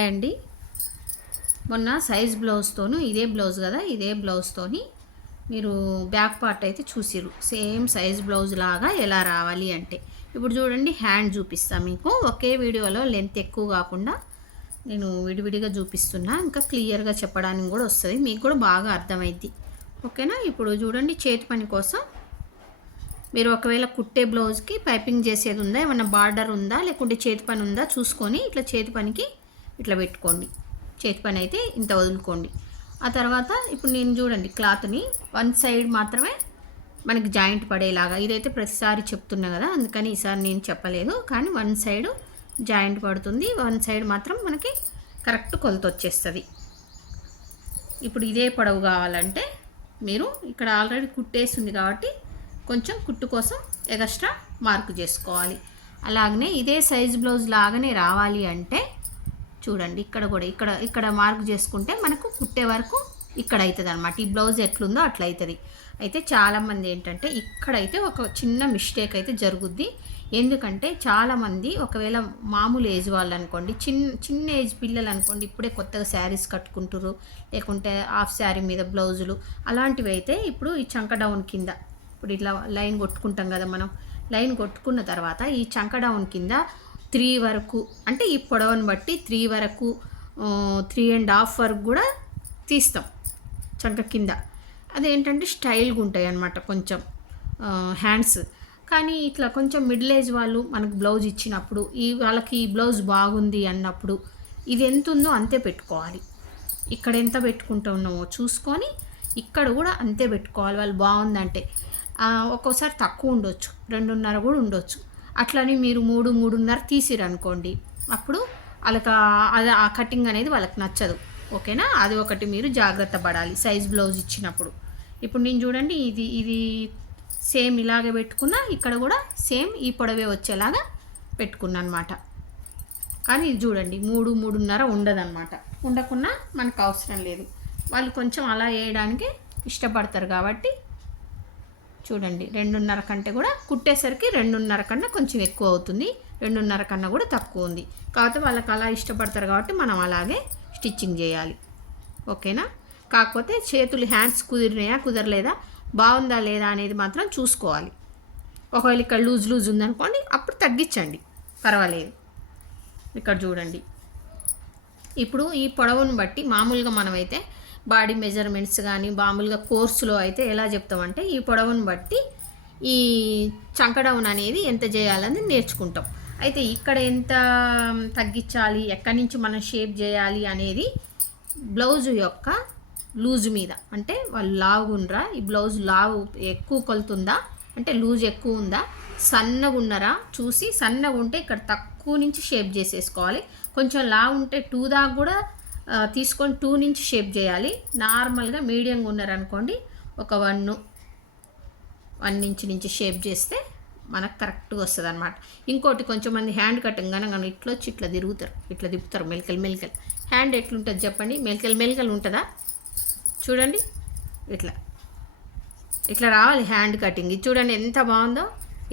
Hi అండి. మొన్న size బ్లౌజ్తోను ఇదే బ్లౌజ్ కదా, ఇదే బ్లౌజ్తోని మీరు బ్యాక్ పార్ట్ అయితే చూసిరు. సేమ్ సైజ్ బ్లౌజ్ లాగా ఎలా రావాలి అంటే ఇప్పుడు చూడండి, హ్యాండ్ చూపిస్తాను మీకు. ఒకే వీడియోలో లెంత్ ఎక్కువ కాకుండా నేను విడివిడిగా చూపిస్తున్నా, ఇంకా క్లియర్గా చెప్పడానికి కూడా వస్తుంది, మీకు కూడా బాగా అర్థమైద్ది. ఓకేనా? ఇప్పుడు చూడండి, చేతి పని కోసం మీరు ఒకవేళ కుట్టే బ్లౌజ్కి పైపింగ్ చేసేది ఉందా, ఏమన్నా బార్డర్ ఉందా, లేకుంటే చేతి పని ఉందా చూసుకొని ఇట్లా చేతి పనికి ఇట్లా పెట్టుకోండి. చేతి పని అయితే ఇంత వదులుకోండి. ఆ తర్వాత ఇప్పుడు నేను చూడండి, క్లాత్ని వన్ సైడ్ మాత్రమే మనకి జాయింట్ పడేలాగా, ఇదైతే ప్రతిసారి చెప్తున్నా కదా, అందుకని ఈసారి నేను చెప్పలేదు, కానీ వన్ సైడ్ జాయింట్ పడుతుంది, వన్ సైడ్ మాత్రం మనకి కరెక్ట్ కొలత వచ్చేస్తుంది. ఇప్పుడు ఇదే పొడవు కావాలంటే మీరు ఇక్కడ ఆల్రెడీ కుట్టేసింది కాబట్టి కొంచెం కుట్టు కోసం ఎక్స్ట్రా మార్క్ చేసుకోవాలి. అలాగనే ఇదే సైజ్ బ్లౌజ్ లాగానే రావాలి అంటే చూడండి, ఇక్కడ కూడా ఇక్కడ మార్క్ చేసుకుంటే మనకు కుట్టే వరకు ఇక్కడ అవుతుంది అనమాట. ఈ బ్లౌజ్ ఎట్లుందో అట్లా అవుతుంది. అయితే చాలామంది ఏంటంటే ఇక్కడైతే ఒక చిన్న మిస్టేక్ అయితే జరుగుద్ది. ఎందుకంటే చాలామంది ఒకవేళ మామూలు ఏజ్ వాళ్ళు అనుకోండి, చిన్న ఏజ్ పిల్లలు అనుకోండి, ఇప్పుడే కొత్తగా శారీస్ కట్టుకుంటారు, లేకుంటే హాఫ్ శారీ మీద బ్లౌజులు అలాంటివి అయితే ఇప్పుడు ఈ చంక డౌన్ కింద ఇప్పుడు ఇట్లా లైన్ కొట్టుకుంటాం కదా మనం, లైన్ కొట్టుకున్న తర్వాత ఈ చంక డౌన్ కింద 3 వరకు, అంటే ఈ పొడవును బట్టి 3 వరకు, 3.5 వరకు కూడా తీస్తాం చంక కింద. అదేంటంటే స్టైల్గా ఉంటాయి అన్నమాట కొంచెం హ్యాండ్స్. కానీ ఇట్లా కొంచెం మిడిల్ ఏజ్ వాళ్ళు మనకు బ్లౌజ్ ఇచ్చినప్పుడు వాళ్ళకి ఈ బ్లౌజ్ బాగుంది అన్నప్పుడు ఇది ఎంత ఉందో అంతే పెట్టుకోవాలి. ఇక్కడ ఎంత పెట్టుకుంటున్నామో చూసుకొని ఇక్కడ కూడా అంతే పెట్టుకోవాలి. వాళ్ళు బాగుందంటే ఒక్కోసారి తక్కువ ఉండొచ్చు, 2.5 కూడా ఉండొచ్చు. అట్లని మీరు 3.5 తీసిరనుకోండి, అప్పుడు వాళ్ళకి అది ఆ కటింగ్ అనేది వాళ్ళకి నచ్చదు. ఓకేనా? అది ఒకటి మీరు జాగ్రత్త పడాలి సైజ్ బ్లౌజ్ ఇచ్చినప్పుడు. ఇప్పుడు నేను చూడండి, ఇది సేమ్ ఇలాగే పెట్టుకున్నా, ఇక్కడ కూడా సేమ్ ఈ పొడవే వచ్చేలాగా పెట్టుకున్నా అనమాట. కానీ ఇది చూడండి 3.5 ఉండదన్నమాట. ఉండకున్నా మనకు అవసరం లేదు, వాళ్ళు కొంచెం అలా వేయడానికి ఇష్టపడతారు కాబట్టి చూడండి 2.5 కంటే కూడా కుట్టేసరికి 2.5 కన్నా కొంచెం ఎక్కువ అవుతుంది, 2.5 కన్నా కూడా తక్కువ ఉంది. కాకపోతే వాళ్ళకి అలా ఇష్టపడతారు కాబట్టి మనం అలాగే స్టిచ్చింగ్ చేయాలి. ఓకేనా? కాకపోతే చేతులు హ్యాండ్స్ కుదిరినాయా కుదరలేదా, బాగుందా లేదా అనేది మాత్రం చూసుకోవాలి. ఒకవేళ ఇక్కడ లూజ్ ఉందనుకోండి, అప్పుడు తగ్గించండి, పర్వాలేదు. ఇక్కడ చూడండి, ఇప్పుడు ఈ పొడవును బట్టి మామూలుగా మనమైతే బాడీ మెజర్మెంట్స్ కానీ మామూలుగా కోర్సులో అయితే ఎలా చెప్తామంటే ఈ పొడవును బట్టి ఈ చంక డౌన్ అనేది ఎంత చేయాలని నేర్చుకుంటాం. అయితే ఇక్కడ ఎంత తగ్గించాలి, ఎక్కడి నుంచి మనం షేప్ చేయాలి అనేది బ్లౌజు యొక్క లూజు మీద, అంటే వాళ్ళు లావుగుండ్రా, ఈ బ్లౌజ్ లావు ఎక్కువ కొలుతుందా, అంటే లూజ్ ఎక్కువ ఉందా, సన్నగా ఉన్నారా చూసి, సన్నగా ఉంటే ఇక్కడ తక్కువ నుంచి షేప్ చేసేసుకోవాలి. కొంచెం లావు ఉంటే 2 దాకా కూడా తీసుకొని 2 నుంచి షేప్ చేయాలి. నార్మల్గా మీడియంగా ఉన్నారనుకోండి, ఒక 1 ఇంచ్ నుంచి షేప్ చేస్తే మనకు కరెక్ట్గా వస్తుంది అనమాట. ఇంకోటి, కొంచెం మంది హ్యాండ్ కటింగ్ కానీ ఇట్లా వచ్చి ఇట్లా తిరుగుతారు, ఇట్లా తిప్పుతారు మెలికలు. హ్యాండ్ ఎట్లుంటుంది చెప్పండి, మెలికలు ఉంటుందా? చూడండి, ఇట్లా రావాలి హ్యాండ్ కటింగ్. ఇది చూడండి ఎంత బాగుందో,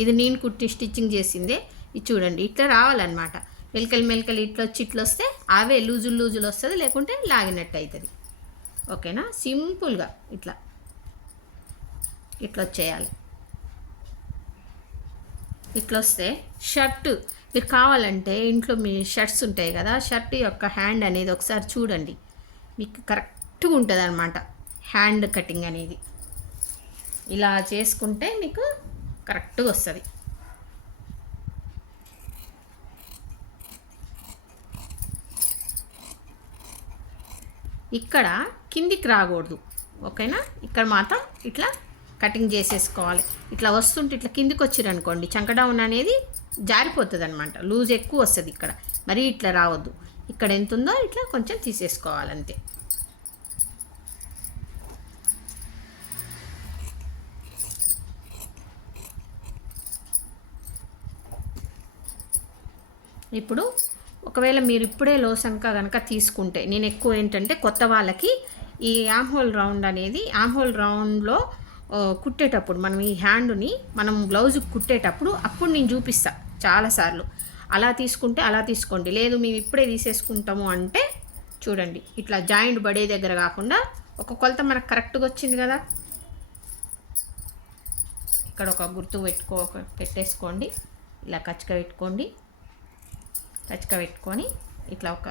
ఇది నేను కుట్టి స్టిచ్చింగ్ చేసిందే. ఇది చూడండి ఇట్లా రావాలన్నమాట. మెలికలు ఇట్లా వచ్చి ఇట్లా వస్తే అవే లూజులు వస్తుంది, లేకుంటే లాగినట్టు అవుతుంది. ఓకేనా? సింపుల్గా ఇట్లా వచ్చేయాలి. ఇట్లా వస్తే షర్టు మీరు కావాలంటే ఇంట్లో మీ షర్ట్స్ ఉంటాయి కదా, షర్ట్ యొక్క హ్యాండ్ అనేది ఒకసారి చూడండి, మీకు కరెక్ట్గా ఉంటుంది అన్నమాట. హ్యాండ్ కటింగ్ అనేది ఇలా చేసుకుంటే మీకు కరెక్ట్గా వస్తుంది. ఇక్కడ కిందికి రాకూడదు. ఓకేనా? ఇక్కడ మాత్రం ఇట్లా కటింగ్ చేసేసుకోవాలి. ఇట్లా వస్తుంటే ఇట్లా కిందికి వచ్చిరనుకోండి, చంక డౌన్ అనేది జారిపోతుంది అనమాట, లూజ్ ఎక్కువ వస్తుంది. ఇక్కడ మరీ ఇట్లా రావద్దు, ఇక్కడ ఎంత ఉందో ఇట్లా కొంచెం తీసేసుకోవాలంతే. ఇప్పుడు ఒకవేళ మీరు ఇప్పుడే లోసంక కనుక తీసుకుంటే, నేను ఎక్కువ ఏంటంటే కొత్త వాళ్ళకి ఈ ఆమ్హోల్ రౌండ్ అనేది, ఆమ్హోల్ రౌండ్లో కుట్టేటప్పుడు మనం ఈ హ్యాండ్ని మనం బ్లౌజ్ కుట్టేటప్పుడు అప్పుడు నేను చూపిస్తాను చాలాసార్లు. అలా తీసుకుంటే అలా తీసుకోండి, లేదు మేము ఇప్పుడే తీసేసుకుంటాము అంటే చూడండి ఇట్లా జాయింట్ పడే దగ్గర కాకుండా ఒక కొలత మనకు కరెక్ట్గా వచ్చింది కదా, ఇక్కడ ఒక గుర్తు పెట్టేసుకోండి, ఇలా కచ్చక పెట్టుకొని ఇట్లా ఒక,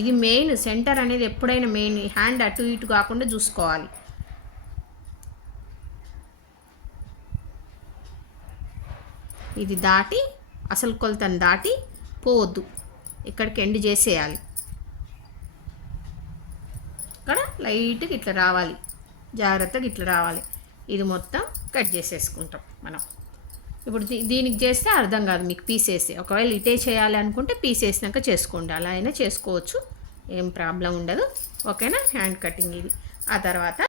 ఇది మెయిన్ సెంటర్ అనేది ఎప్పుడైనా మెయిన్, హ్యాండ్ అటు ఇటు కాకుండా చూసుకోవాలి. ఇది దాటి అసలు కొలతను దాటి పోవద్దు, ఇక్కడికి ఎండ్ చేసేయాలి. ఇక్కడ లైట్గా ఇట్లా రావాలి, జాగ్రత్తగా ఇట్లా రావాలి. ఇది మొత్తం కట్ చేసేసుకుంటాం మనం. ఇప్పుడు దీనికి చేస్తే అర్థం కాదు మీకు పీసేసి, ఒకవేళ ఇటే చేయాలి అనుకుంటే పీసేసినాక చేసుకోండి, అలా అయినా చేసుకోవచ్చు, ఏం ప్రాబ్లం ఉండదు. ఓకేనా, హ్యాండ్ కటింగ్ ఇది. ఆ తర్వాత